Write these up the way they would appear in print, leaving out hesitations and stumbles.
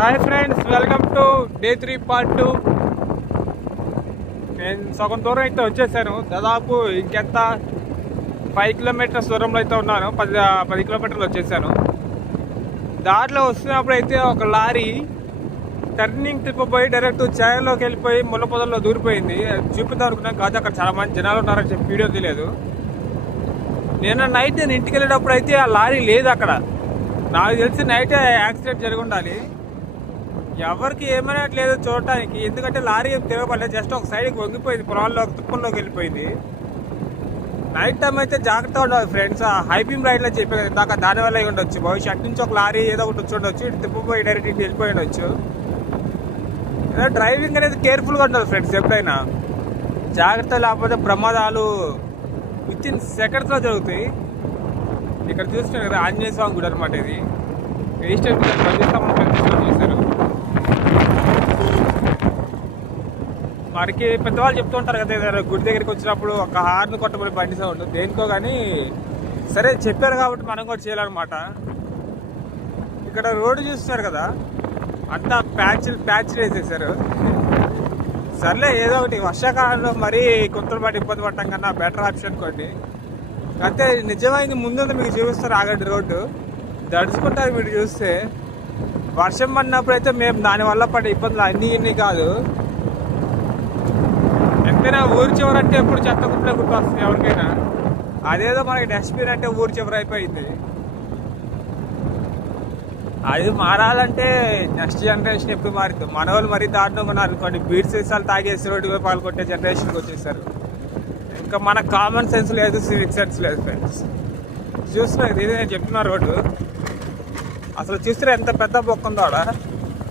Hi friends, welcome to day 3 part 2. నేను సగం దూరం అయితే వచ్చేసాను. దాదాపు ఇంకెంత 5 కిలోమీటర్స్ దూరంలో అయితే ఉన్నాను. 10 కిలోమీటర్లు వచ్చేసాను. దారిలో వస్తున్నప్పుడు అయితే ఒక లారీ టర్నింగ్ తిప్పిపోయి డైరెక్ట్ ఛాయలోకి వెళ్ళిపోయి ముళ్ళ పొదల్లో దూరిపోయింది. చూపిద్దాం అనుకున్నాను కాదు, అక్కడ చాలా మంది జనాలు ఉన్నారని చెప్పి వీడియో తెలియదు. నేను ఇంటికి వెళ్ళేటప్పుడు అయితే ఆ లారీ లేదు అక్కడ. నాకు తెలిసి నైట్ యాక్సిడెంట్ జరిగి ఉండాలి. ఎవరికి ఏమైనా లేదు చూడటానికి, ఎందుకంటే లారీ ఏం తిరగబడలేదు, జస్ట్ ఒక సైడ్కి వంగిపోయింది, పొలాల్లో తుప్పల్లోకి వెళ్ళిపోయింది. నైట్ టైం అయితే జాగ్రత్తగా ఉండాలి ఫ్రెండ్స్. ఆ హై బీమ్ రైడ్లో చెప్పే దాకా దానివల్ల అయి ఉండొచ్చు. భవిష్యత్తు నుంచి ఒక లారీ ఏదో ఒకటి వచ్చి ఉండొచ్చు, ఇటు తిప్పిపోయి డైరెక్ట్ ఇంటి వెళ్ళిపోయి ఉండొచ్చు. డ్రైవింగ్ అనేది కేర్ఫుల్గా ఉండాలి ఫ్రెండ్స్. ఎప్పుడైనా జాగ్రత్త లేకపోతే ప్రమాదాలు విత్ ఇన్ సెకండ్స్లో జరుగుతాయి. ఇక్కడ చూస్తున్నారు కదా, ఆంజనేయ స్వామి గుడి అనమాట. ఇది రిజిస్టర్ చేశారు. మనకి పెద్దవాళ్ళు చెప్తూ ఉంటారు కదా, ఏదైనా గుడి దగ్గరికి వచ్చినప్పుడు ఒక హార్న్ కొట్టబడి బండి సౌండ్ దేనికో కానీ, సరే చెప్పారు కాబట్టి మనం కూడా చేయాలన్నమాట. ఇక్కడ రోడ్డు చూస్తున్నారు కదా, అంతా ప్యాచ్లు వేసేసారు. సర్లే ఏదో ఒకటి, వర్షాకాలంలో మరీ కొంతలు పడి ఇబ్బంది పడటం కన్నా బెటర్ ఆప్షన్ కొన్ని. అయితే నిజమైంది ముందుంది మీకు చూపిస్తారు. ఆగండి, రోడ్డు దడుచుకుంటారు మీరు చూస్తే. వర్షం పడినప్పుడు అయితే మేము దానివల్ల పడే ఇబ్బందులు అన్నీ కాదు. ఎంతైనా ఊరి చివరి అంటే ఎప్పుడు చెత్త కుప్పలే గుర్తొస్తుంది ఎవరికైనా. అదేదో మనకి డస్ట్బిన్ అంటే ఊరి చివరి అయిపోయింది. అది మారాలంటే నెక్స్ట్ జనరేషన్ ఎప్పుడు మారుతుంది. మన వాళ్ళు మరీ దారుణంగా ఉన్నారు. కొన్ని బీర్ సీసాలు తాగేసి రోడ్డు మీద పాల్గొట్టే జనరేషన్కి వచ్చేసారు. ఇంకా మనకు కామన్ సెన్స్ లేదు, సివిక్ సెన్స్ లేదు ఫ్రెండ్స్. చూస్తున్నా ఇది నేను చెప్తున్నా రోడ్డు. అసలు చూస్తే ఎంత పెద్ద బొక్క ఉందో ఆడ.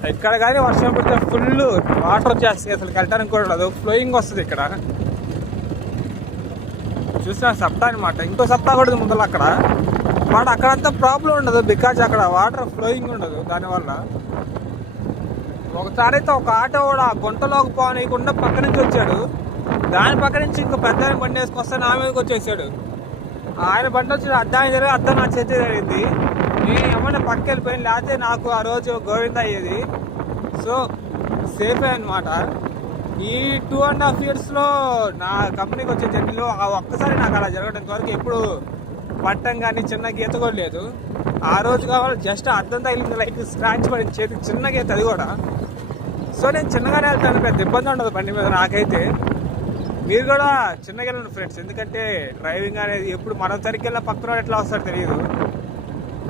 ఇక్కడ కానీ వర్షం పడితే ఫుల్ వాటర్ వచ్చేస్తాయి, అసలు వెళ్ళడానికి కూడా ఉండదు, ఫ్లోయింగ్ వస్తుంది. ఇక్కడ చూసిన సప్తా అనమాట. ఇంకో సప్తా కూడా ముందర అక్కడ వాడు అక్కడంతా ప్రాబ్లం ఉండదు, బికాజ్ అక్కడ వాటర్ ఫ్లోయింగ్ ఉండదు. దానివల్ల ఒకసారి అయితే ఒక ఆటో కూడా గుంటలోకి పోనీయకుండా పక్క నుంచి వచ్చాడు. దాని పక్క నుంచి ఇంకో పెద్ద బండి వేసుకొస్తే నా మీదకి వచ్చేసాడు. ఆయన బండి వచ్చి అద్దం నా చేతి జరిగింది. నేను ఏమన్నా పక్క వెళ్ళిపోయాను, లేకపోతే నాకు ఆ రోజు గోవింద అయ్యేది. సో సేఫే అనమాట. ఈ 2.5 yearsలో నా కంపెనీకి వచ్చే జర్నీలో ఒక్కసారి నాకు అలా జరగడం వరకు ఎప్పుడు పట్టం కానీ చిన్న గీత కూడా లేదు. ఆ రోజు కావాలి జస్ట్ అద్దం తగిలింది, లైక్ స్క్రాచ్ పడింది చేతికి, చిన్న గీత అది కూడా. సో నేను చిన్నగానే వెళ్తాను, పెద్ద ఇబ్బంది ఉండదు బండి మీద నాకైతే. మీరు కూడా చిన్నగా వెళ్ళండి ఫ్రెండ్స్, ఎందుకంటే డ్రైవింగ్ అనేది ఎప్పుడు మనం సరిగ్గా పక్కన ఎట్లా వస్తారో తెలియదు.